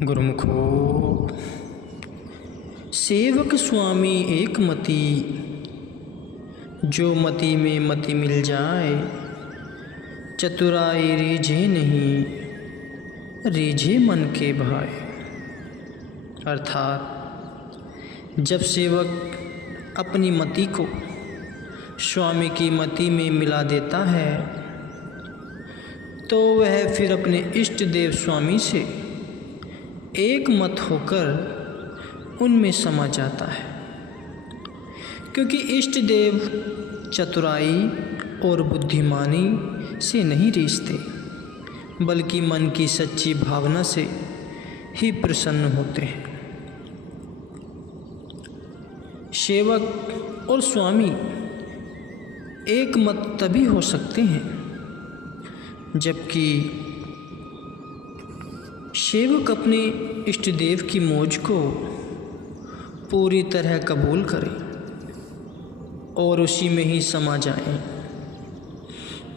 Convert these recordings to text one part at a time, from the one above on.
गुरुमुखो सेवक स्वामी एक मति, जो मति में मति मिल जाए। चतुराई रीझे नहीं, रीझे मन के भाई। अर्थात जब सेवक अपनी मति को स्वामी की मति में मिला देता है तो वह फिर अपने इष्ट देव स्वामी से एक मत होकर उनमें समा जाता है, क्योंकि इष्ट देव चतुराई और बुद्धिमानी से नहीं रीझते, बल्कि मन की सच्ची भावना से ही प्रसन्न होते हैं। सेवक और स्वामी एक मत तभी हो सकते हैं जबकि सेवक अपने इष्ट देव की मौज को पूरी तरह कबूल करे और उसी में ही समा जाए।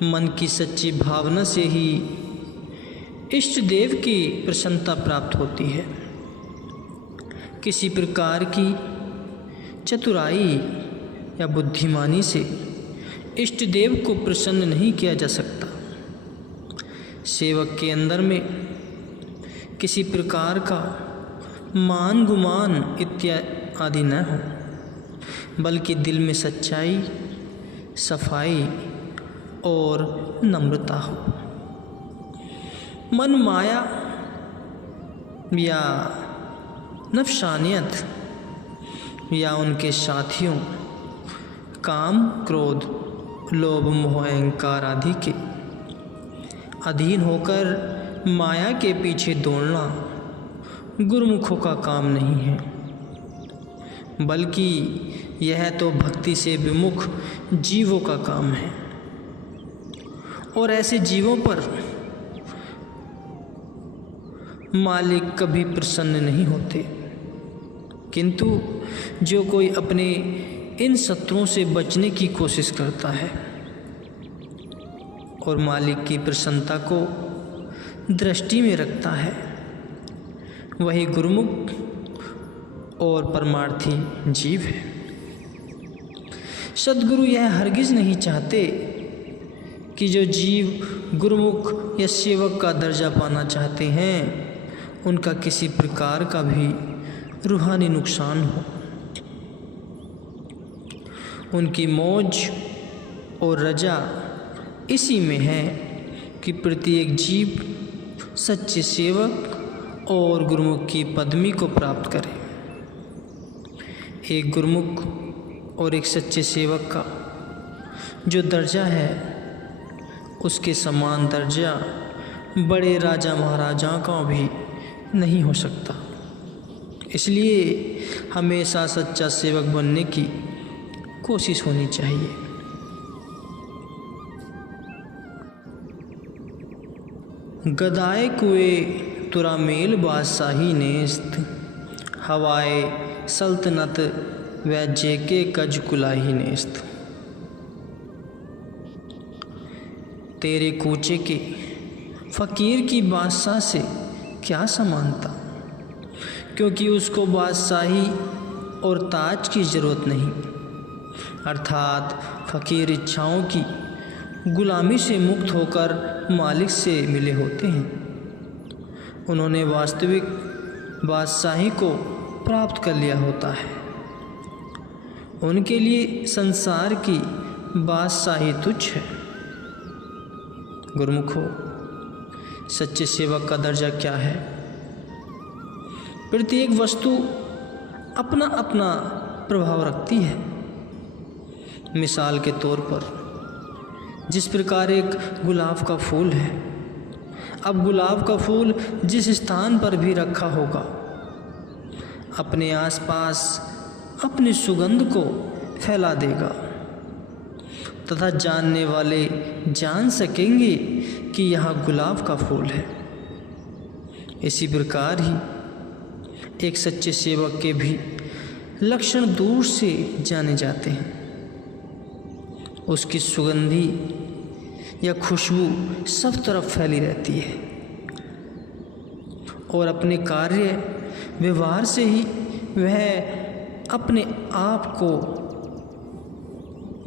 मन की सच्ची भावना से ही इष्ट देव की प्रसन्नता प्राप्त होती है। किसी प्रकार की चतुराई या बुद्धिमानी से इष्ट देव को प्रसन्न नहीं किया जा सकता। सेवक के अंदर में किसी प्रकार का मान गुमान इत्यादि न हो, बल्कि दिल में सच्चाई, सफाई और नम्रता हो। मन माया या नफसानियत या उनके साथियों काम, क्रोध, लोभ, मोह, अहंकार आदि के अधीन होकर माया के पीछे दौड़ना गुरुमुखों का काम नहीं है, बल्कि यह तो भक्ति से विमुख जीवों का काम है। और ऐसे जीवों पर मालिक कभी प्रसन्न नहीं होते, किंतु जो कोई अपने इन शत्रुओं से बचने की कोशिश करता है और मालिक की प्रसन्नता को दृष्टि में रखता है, वही गुरुमुख और परमार्थी जीव है। सद्गुरु यह हरगिज नहीं चाहते कि जो जीव गुरुमुख या सेवक का दर्जा पाना चाहते हैं उनका किसी प्रकार का भी रूहानी नुकसान हो। उनकी मौज और रजा इसी में है कि प्रत्येक जीव सच्चे सेवक और गुरुमुख की पदवी को प्राप्त करे। एक गुरुमुख और एक सच्चे सेवक का जो दर्जा है, उसके समान दर्जा बड़े राजा महाराजाओं का भी नहीं हो सकता। इसलिए हमेशा सच्चा सेवक बनने की कोशिश होनी चाहिए। गदाए कुए तुरा मेल बादशाही नेस्त, हवाए सल्तनत व जेके कज कुलाही नेस्त। तेरे कूचे के फ़कीर की बादशाह से क्या समानता, क्योंकि उसको बादशाही और ताज की ज़रूरत नहीं। अर्थात फ़कीर इच्छाओं की गुलामी से मुक्त होकर मालिक से मिले होते हैं। उन्होंने वास्तविक बादशाही को प्राप्त कर लिया होता है। उनके लिए संसार की बादशाही तुच्छ है। गुरुमुखो, सच्चे सेवक का दर्जा क्या है? प्रत्येक वस्तु अपना अपना प्रभाव रखती है। मिसाल के तौर पर जिस प्रकार एक गुलाब का फूल है, अब गुलाब का फूल जिस स्थान पर भी रखा होगा अपने आसपास अपनी सुगंध को फैला देगा तथा जानने वाले जान सकेंगे कि यहाँ गुलाब का फूल है। इसी प्रकार ही एक सच्चे सेवक के भी लक्षण दूर से जाने जाते हैं। उसकी सुगंधी या खुशबू सब तरफ फैली रहती है और अपने कार्य व्यवहार से ही वह अपने आप को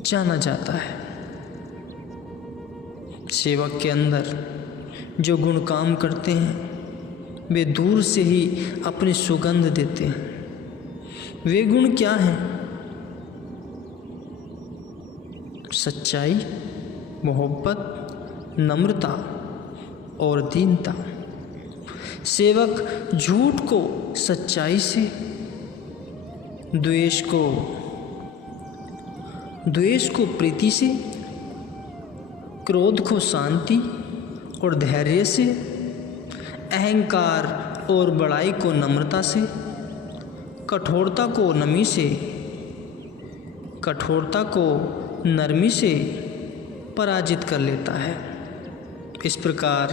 जाना जाता है। सेवक के अंदर जो गुण काम करते हैं वे दूर से ही अपनी सुगंध देते हैं। वे गुण क्या हैं? सच्चाई, मोहब्बत, नम्रता और दीनता। सेवक झूठ को सच्चाई से, द्वेष को प्रीति से, क्रोध को शांति और धैर्य से, अहंकार और बड़ाई को नम्रता से, कठोरता को नरमी से पराजित कर लेता है। इस प्रकार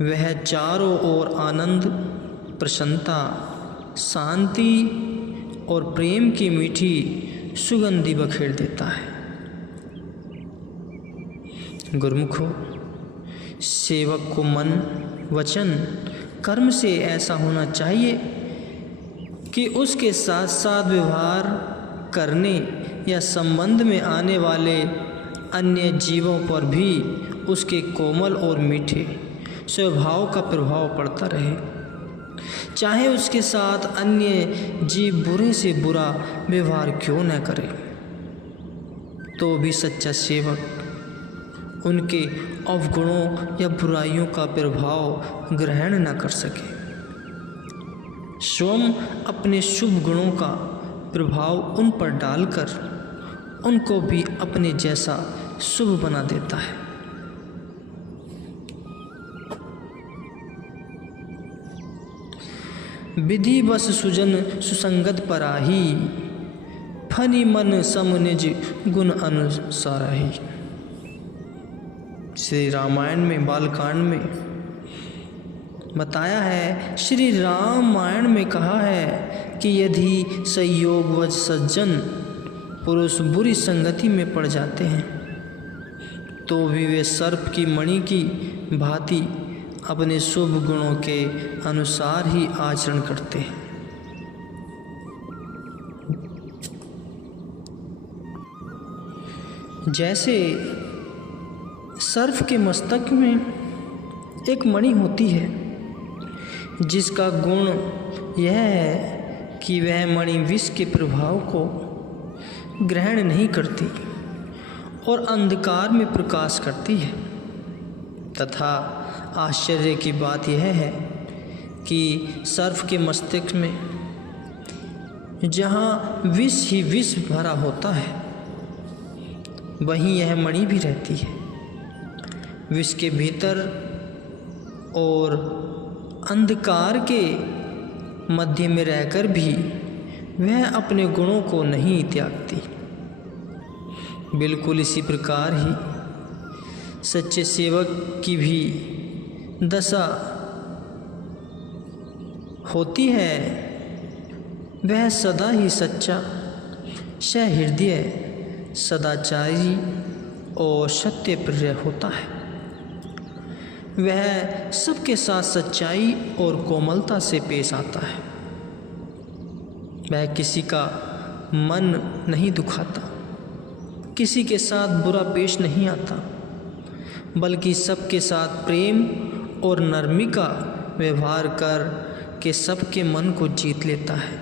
वह चारों ओर आनंद, प्रसन्नता, शांति और प्रेम की मीठी सुगंधी बखेर देता है। गुरुमुखों, सेवक को मन, वचन, कर्म से ऐसा होना चाहिए कि उसके साथ साथ व्यवहार करने या संबंध में आने वाले अन्य जीवों पर भी उसके कोमल और मीठे स्वभाव का प्रभाव पड़ता रहे। चाहे उसके साथ अन्य जीव बुरे से बुरा व्यवहार क्यों न करे, तो भी सच्चा सेवक उनके अवगुणों या बुराइयों का प्रभाव ग्रहण न कर सके। स्वयं अपने शुभ गुणों का प्रभाव उन पर डालकर उनको भी अपने जैसा शुभ बना देता है। विधि बस सुजन सुसंगत पराही, फनी मन सम निज गुण अनुसारही। श्री रामायण में बालकांड में बताया है, श्री रामायण में कहा है कि यदि संयोगवश सज्जन पुरुष बुरी संगति में पड़ जाते हैं तो भी वे सर्प की मणि की भांति अपने शुभ गुणों के अनुसार ही आचरण करते हैं। जैसे सर्प के मस्तक में एक मणि होती है जिसका गुण यह है कि वह मणि विष के प्रभाव को ग्रहण नहीं करती और अंधकार में प्रकाश करती है। तथा आश्चर्य की बात यह है कि सर्प के मस्तिष्क में जहाँ विष ही विष भरा होता है वहीं यह मणि भी रहती है। विष के भीतर और अंधकार के मध्य में रहकर भी वह अपने गुणों को नहीं त्यागती। बिल्कुल इसी प्रकार ही सच्चे सेवक की भी दशा होती है। वह सदा ही सच्चा, सहृदय, सदाचारी और सत्यप्रिय होता है। वह सबके साथ सच्चाई और कोमलता से पेश आता है। वह किसी का मन नहीं दुखाता, किसी के साथ बुरा पेश नहीं आता, बल्कि सबके साथ प्रेम और नरमी का व्यवहार कर के सबके मन को जीत लेता है।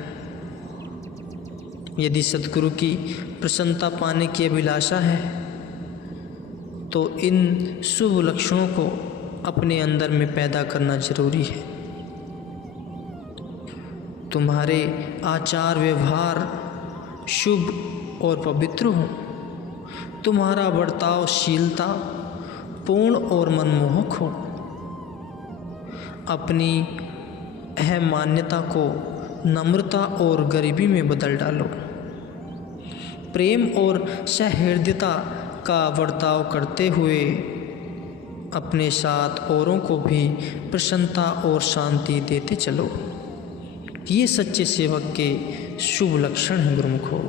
यदि सद्गुरु की प्रसन्नता पाने की अभिलाषा है तो इन शुभ लक्षणों को अपने अंदर में पैदा करना जरूरी है। तुम्हारे आचार व्यवहार शुभ और पवित्र हो, तुम्हारा बर्ताव शीलता पूर्ण और मनमोहक हो। अपनी अहम मान्यता को नम्रता और गरीबी में बदल डालो। प्रेम और सहृदयता का बर्ताव करते हुए अपने साथ औरों को भी प्रसन्नता और शांति देते चलो। ये सच्चे सेवक के शुभ लक्षण हैं गुरुमुखों।